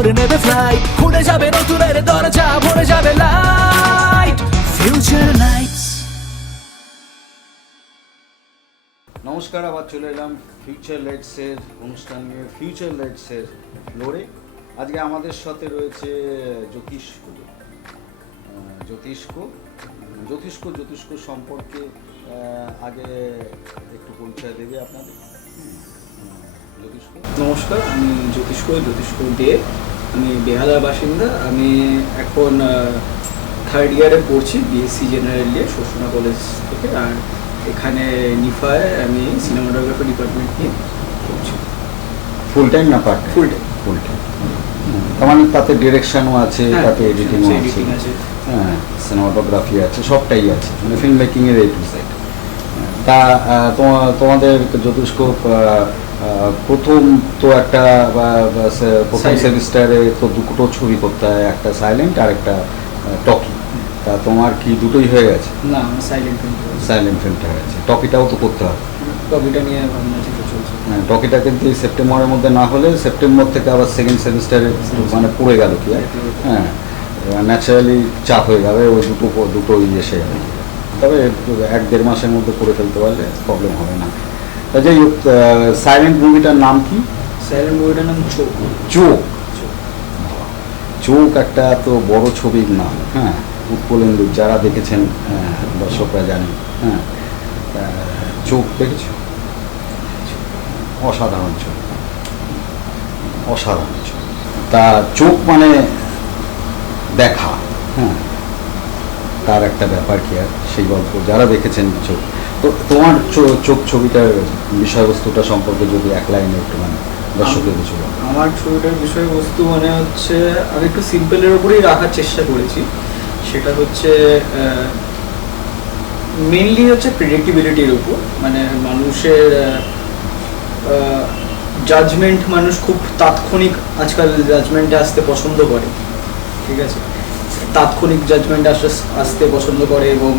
ধরে নেবে ফ্লাইট খুলে যাবে নতুনের দরজা, ভরে যাবে লাইট ফিউচার লাইটস নমস্কার, আবার চলে এলাম ফিউচার লাইটসের অনুষ্ঠান নিয়ে ফিউচার লাইটসের ফ্লোরে আজকে আমাদের সাথে রয়েছে জ্যোতিষ্ক। জ্যোতিষ্ক জ্যোতিষ্ক জ্যোতিষ্ক সম্পর্কে আগে একটু পরিচয় দেবে আপনাদের। নমস্কার আমি জ্যোতিষ্ক জ্যোতিষ্ক দে আমি বেহালার বাসিন্দা। আমি এখন থার্ড ইয়ারে পড়ছি বিএসসি জেনারেল নিয়ে শোষণা কলেজ থেকে। আর এখানে নিফায় আমি সিনেমাটোগ্রাফি ডিপার্টমেন্ট নিয়ে পড়ছি। ফুল টাইম না part full time full time তার মানে তাতে ডিরেকশনও আছে হ্যাঁ, তাতে এডিটিংও আছে। হ্যাঁ সিনেমাটোগ্রাফি আছে সবটাই আছে। মানে ফিল্ম মেকিংয়ের এ টু সাইড তা তোমাদের যথেষ্ট প্রথম তো একটা প্রথম সেমিস্টারে তো দুটো ছবি করতে হয় একটা সাইলেন্ট আর একটা টকি তা তোমার কি দুটোই হয়ে গেছে? না সাইলেন্ট ফিল্ম সাইলেন্ট ফিল্মটা হয়ে গেছে টকিটাও তো করতে হবে। কবিটা নিয়ে চলছে। হ্যাঁ, টকিটা কিন্তু সেপ্টেম্বরের মধ্যে না হলে সেপ্টেম্বর থেকে আবার সেকেন্ড সেমিস্টারে মানে পড়ে গেল কি? হ্যাঁ ন্যাচারালি চাপ হয়ে যাবে ওই দুটো দুটো ইয়ে এসে যাবে। তবে এক দেড় মাসের মধ্যে করে ফেলতে পারলে প্রবলেম হবে না। হোক সাইলেন্ট মুভিটার নাম কি? সাইলেন্ট মুভিটার নাম চোখ চোখ চোখ একটা তো বড় ছবির নাম হ্যাঁ উৎপলেন্দু যারা দেখেছেন হ্যাঁ, দর্শকরা জানেন হ্যাঁ চোখ দেখেছ? অসাধারণ ছবি। অসাধারণ ছবি। তা চোখ মানে দেখা হ্যাঁ তার একটা ব্যাপার কি আর সেই গল্প যারা দেখেছেন চোখ তো তোমার চোখ ছবিটার বিষয়বস্তুটা সম্পর্কে যদি এক লাইনে একটু মানে দর্শকের কিছু। আমার ছবিটার বিষয়বস্তু মানে হচ্ছে, আমি একটু সিম্পলের উপরেই রাখার চেষ্টা করেছি। সেটা হচ্ছে মেনলি হচ্ছে প্রেডিক্টিবিলিটির উপর। মানে মানুষের জাজমেন্ট মানুষ খুব তাৎক্ষণিক আজকাল জাজমেন্টে আসতে পছন্দ করে। ঠিক আছে? তাৎক্ষণিক জাজমেন্ট আসতে পছন্দ করে এবং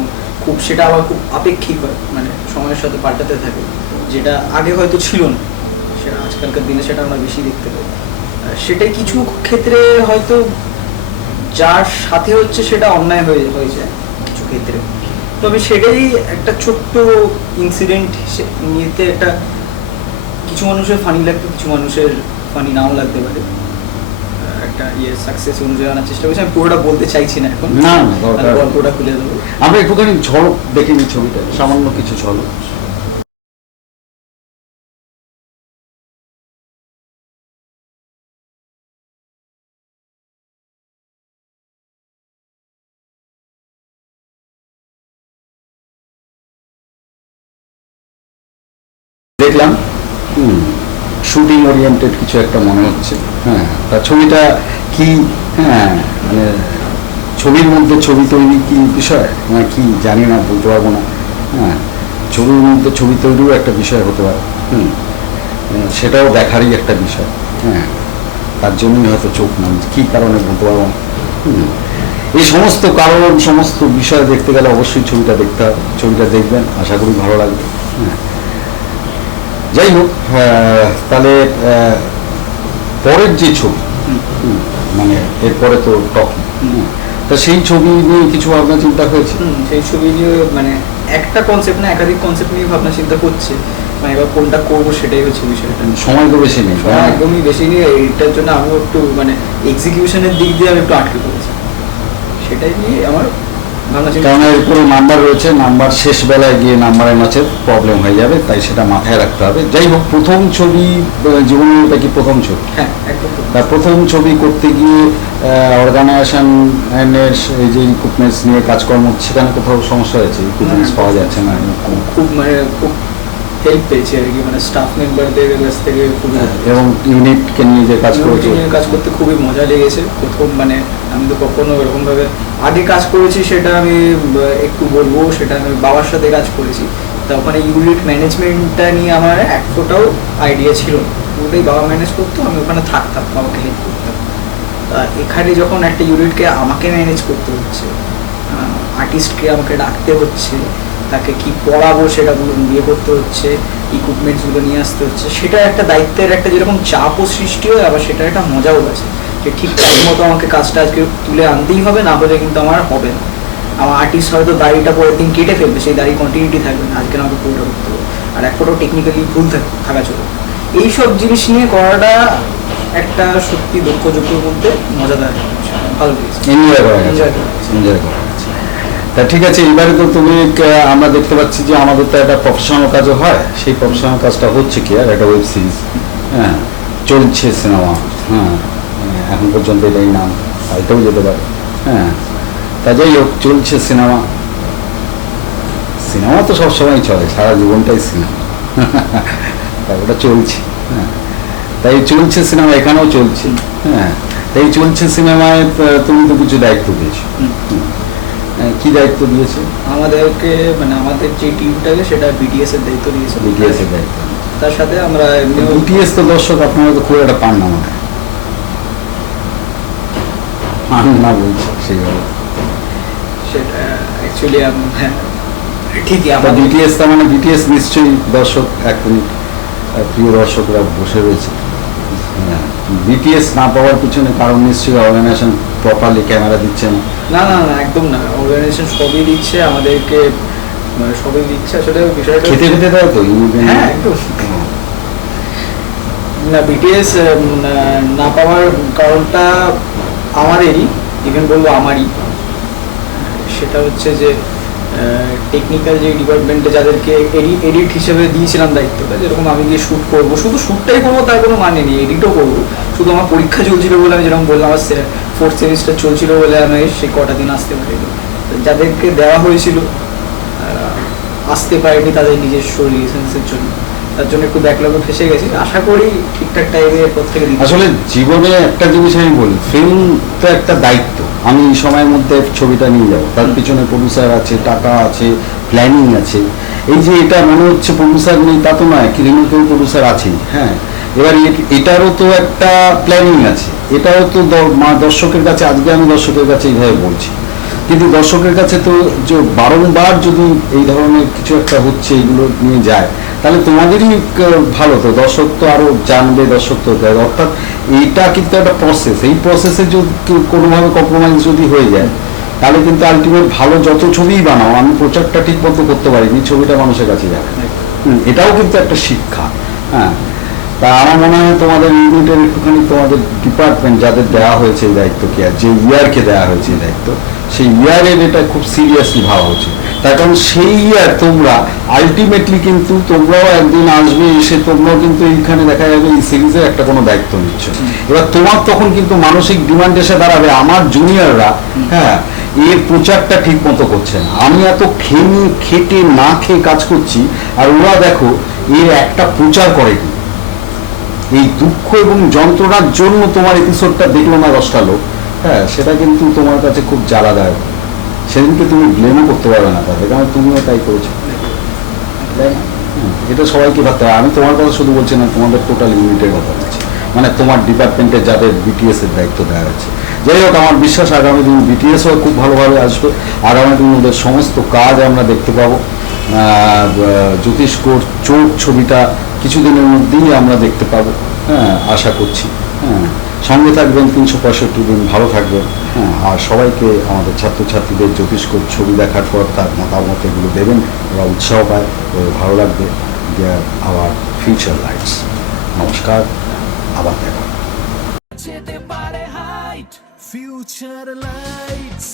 খুব, সেটা আবার খুব আপেক্ষিক হয় মানে সময়ের সাথে পাল্টাতে থাকে। যেটা আগে হয়তো ছিল না, সেটা আজকালকার দিনে সেটা আমরা বেশি দেখতে পাই। সেটাই কিছু ক্ষেত্রে হয়তো যার সাথে হচ্ছে সেটা অন্যায় হয়ে হয়ে যায় কিছু ক্ষেত্রে। তবে সেটাই একটা ছোট্ট ইনসিডেন্ট নিয়েতে একটা কিছু মানুষের ফানি লাগবে কিছু মানুষের ফানি নাও লাগতে পারে। একটা ইয়ে সাকসেস অনুযায়ী আনার চেষ্টা করছি। আমি পুরোটা বলতে চাইছি না এখন। না। গল্পটা খুলে দেবো। আমরা একটুখানি ঝলক দেখে নিই ছবিটা। সামান্য কিছু ঝলক দেখলাম। শুটিং ওরিয়েন্টেড কিছু একটা মনে হচ্ছে। হ্যাঁ তা ছবিটা কি হ্যাঁ মানে ছবির মধ্যে ছবি তৈরি কি বিষয়? মানে কি জানি না, বলতে পারব না। হ্যাঁ ছবির মধ্যে ছবি তৈরিও একটা বিষয় হতে পারে। হুম সেটাও দেখারই একটা বিষয়। হ্যাঁ তার জন্যই হয়তো চোখ নাম, কী কারণে বলতে পারব না। হুম। এই সমস্ত কারণ, সমস্ত বিষয় দেখতে গেলে অবশ্যই ছবিটা দেখতে হবে। ছবিটা দেখবেন, আশা করি ভালো লাগবে। হ্যাঁ যাই হোক তাহলে পরের যে ছবি মানে এরপরে তো টকি তা সেই ছবি নিয়ে কিছু ভাবনা চিন্তা হয়েছে? সেই ছবি নিয়ে মানে একটা কনসেপ্ট না একাধিক কনসেপ্ট নিয়ে ভাবনা চিন্তা করছে মানে এবার কোনটা করব সেটাই হচ্ছে বিষয়টা। সময় তো বেশি নেই সময় একদমই বেশি নিয়ে এইটার জন্য আমিও একটু মানে এক্সিকিউশনের দিক দিয়ে আমি একটু আটকে পড়েছি। সেটাই নিয়ে আমার ভাবনা এর কারণ এরপরে নাম্বার রয়েছে নাম্বার শেষ বেলায় গিয়ে নাম্বারের মাঝে প্রবলেম হয়ে যাবে তাই সেটা মাথায় রাখতে হবে। যাই হোক প্রথম ছবি জীবনের এটা কি প্রথম ছবি? হ্যাঁ প্রথম ছবি। করতে গিয়ে অর্গানাইজেশনের এই যে ইকুইপমেন্টস নিয়ে কাজকর্ম সেখানে কোথাও সমস্যা হয়েছে? ইকুইপমেন্টস পাওয়া যাচ্ছে না খুব মানে খুব হেল্প পেয়েছি আর কি মানে স্টাফ মেম্বারদের কাছ থেকে খুবই এবং ইউনিটকে নিয়ে যে কাজ করেছে? কাজ করতে খুবই মজা লেগেছে। প্রথম মানে আমি তো কখনো এরকমভাবে আগে কাজ করেছি সেটা আমি একটু বলব, সেটা আমি বাবার সাথে কাজ করেছি। তা ওখানে ইউনিট ম্যানেজমেন্টটা নিয়ে আমার এক ফোটাও আইডিয়া ছিল না। ওটাই বাবা ম্যানেজ করতো, আমি ওখানে থাকতাম, বাবাকে হেল্প করতাম। এখানে যখন একটা ইউনিটকে আমাকে ম্যানেজ করতে হচ্ছে আর্টিস্টকে আমাকে ডাকতে হচ্ছে, তাকে কি পড়াবো সেটা বিয়ে করতে হচ্ছে ইকুইপমেন্টসগুলো নিয়ে আসতে হচ্ছে, সেটা একটা দায়িত্বের একটা যেরকম চাপও সৃষ্টি হয়, আবার সেটার একটা মজাও আছে। যে ঠিক টাইম মতো আমাকে কাজটা আজকে তুলে আনতেই হবে না হলে কিন্তু আমার হবে না। আমার আর্টিস্ট হয়তো দাড়িটা পরের দিন কেটে ফেলবে সেই দাড়ি কন্টিনিউটি থাকবে না আজকে আমাকে পুরোটা করতে হবে। আর এক ফটো টেকনিক্যালি ভুল থাক- চলবে এইসব জিনিস নিয়ে করাটা একটা সত্যি দক্ষযোগ্যের মধ্যে মজাদার ভালো এনজয় করা। এনজয় তা ঠিক আছে এবারে তো তুমি আমরা দেখতে পাচ্ছি যে আমাদের তো একটা প্রফেশনাল কাজও হয়। সেই প্রফেশনাল কাজটা হচ্ছে কি আর? একটা ওয়েব সিরিজ হ্যাঁ চলছে সিনেমা হ্যাঁ। এখন পর্যন্ত এটাই নাম পাল্টেও যেতে পারে। হ্যাঁ তা যাই হোক চলছে সিনেমা। সিনেমা তো সবসময় চলে সারা জীবনটাই সিনেমা। ওটা চলছে হ্যাঁ। তাই চলছে সিনেমা এখানেও চলছে হ্যাঁ। তাই চলছে সিনেমায় তুমি তো কিছু দায়িত্ব দিয়েছ। আহ, কি দায়িত্ব দিয়েছে? আমাদেরকে মানে আমাদের যে টিমটাকে সেটা বিটিএস এর দায়িত্ব দিয়েছে। বিটিএস এর দায়িত্ব। তার সাথে আমরা বিটিএস তো দর্শক আপনারা তো খুব একটা পান না মানে না বলছে সেইভাবে। সেটা অ্যাকচুয়ালি হ্যাঁ ঠিকই তা বিটিএস তার মানে বিটিএস নিশ্চয়ই দর্শক এক মিনিট প্রিয় দর্শকরা বসে রয়েছে। বিটিএস না পাওয়ার পিছনে কারণ নিশ্চয়ই অর্গানাইজেশন প্রপারলি ক্যামেরা দিচ্ছে না। না না না একদম না। অর্গানাইজেশন সবই দিচ্ছে আমাদেরকে সবই দিচ্ছে। আসলে বিষয়টা খেতে খেতে দেয় তো হ্যাঁ একদম। না বিটিএস না পাওয়ার কারণটা আমাদেরই ইভেন বলব আমারই। সেটা হচ্ছে যে টেকনিক্যাল যে ডিপার্টমেন্টে যাদেরকে এডিট হিসেবে দিয়েছিলাম দায়িত্বটা, যেরকম আমি গিয়ে শ্যুট করব, শুধু শ্যুটটাই করব, তার কোনো মানে নেই এডিটও করব। শুধু আমার পরীক্ষা চলছিল বলে আমি যেরকম বললাম, আমার ফোর্থ সেমিস্টার চলছিল বলে আমি সে কটা দিন আসতে পারিনি। যাদেরকে দেওয়া হয়েছিল আসতে পারেনি তাদের নিজস্ব রিজনসের জন্য। তার জন্য একটু ব্যাকলগে ফেসে গেছি। আশা করি ঠিকঠাক টাইমে দিতে আসলে জীবনে একটা জিনিস আমি বলি ফিল্ম তো একটা দায়িত্ব। আমি এই সময়ের মধ্যে ছবিটা নিয়ে যাব। তার পিছনে প্রডিউসার আছে টাকা আছে প্ল্যানিং আছে। এই যে এটা মনে হচ্ছে প্রডিউসার নেই তা তো নয় প্রডিউসার আছেই। হ্যাঁ এবার এটারও তো একটা প্ল্যানিং আছে। এটাও তো দর্শকের কাছে আজকে আমি দর্শকের কাছে এইভাবে বলছি। কিন্তু দর্শকের কাছে তো যে বারংবার যদি এই ধরনের কিছু একটা হচ্ছে এগুলো নিয়ে যায় তাহলে তোমাদেরই ভালো তো, দর্শক তো আরও জানবে, দর্শক তো দেয়। অর্থাৎ এইটা কিন্তু একটা প্রসেস এই প্রসেসে যদি কোনোভাবে কম্প্রোমাইজ যদি হয়ে যায়, তাহলে কিন্তু আলটিমেট ভালো যত ছবিই বানাও, আমি প্রচারটা ঠিক মতো করতে পারিনি, ছবিটা মানুষের কাছে যাবে এটাও কিন্তু একটা শিক্ষা হ্যাঁ তা আমার মনে হয় তোমাদের ইউনিটের একটুখানি তোমাদের ডিপার্টমেন্ট যাদের দেওয়া হয়েছে এই দায়িত্ব কি আর যে ইয়ারকে দেওয়া হয়েছে এই দায়িত্ব, সেই ইয়ারের এটা খুব সিরিয়াসলি ভাবা উচিত তার কারণ সেই ইয়ার তোমরা। আলটিমেটলি কিন্তু তোমরাও একদিন আসবে এসে তোমরাও কিন্তু এইখানে দেখা যাবে এই সিরিজের একটা কোনো দায়িত্ব নিচ্ছ। এবার তোমার তখন কিন্তু মানসিক ডিমান্ড এসে দাঁড়াবে আমার জুনিয়ররা হ্যাঁ এর প্রচারটা ঠিক মতো করছে না। আমি এত খেয়ে খেটে, না খেয়ে কাজ করছি, আর ওরা দেখো, এর একটা প্রচার করেনি এই দুঃখ এবং যন্ত্রণার জন্য তোমার এপিসোডটা দেখল না দশটা লোক। হ্যাঁ সেটা কিন্তু তোমার কাছে খুব জ্বালাদায়ক। সেদিনকে তুমি ব্লেমও করতে পারবে না তাদের কারণ তুমিও তাই করেছ। তাই না? এটা সবাইকে ভাবতে হবে। আমি তোমার কথা শুধু বলছি না তোমাদের টোটাল ইউনিটের কথা বলছি। মানে তোমার ডিপার্টমেন্টে যাদের বিটিএস এর দায়িত্ব দেওয়া হয়েছে। যাই হোক আমার বিশ্বাস আগামী দিন বিটিএসও খুব ভালোভাবে আসবে। আগামী দিন ওদের সমস্ত কাজ আমরা দেখতে পাবো। জ্যোতিষ্কর চোখ ছবিটা কিছুদিনের মধ্যেই আমরা দেখতে পাবো। হ্যাঁ আশা করছি। হ্যাঁ সঙ্গে থাকবেন, তিনশো পঁয়ষট্টি দিন ভালো থাকবেন হ্যাঁ আর সবাইকে আমাদের ছাত্রছাত্রীদের জ্যোতিষ্ক ছবি দেখার পর তার মতামত এগুলো দেবেন, ওরা উৎসাহ পায়, ওদের ভালো লাগবে দেয়ার আওয়ার ফিউচার লাইটস নমস্কার, আবার দেখা ফিউচার লাইটস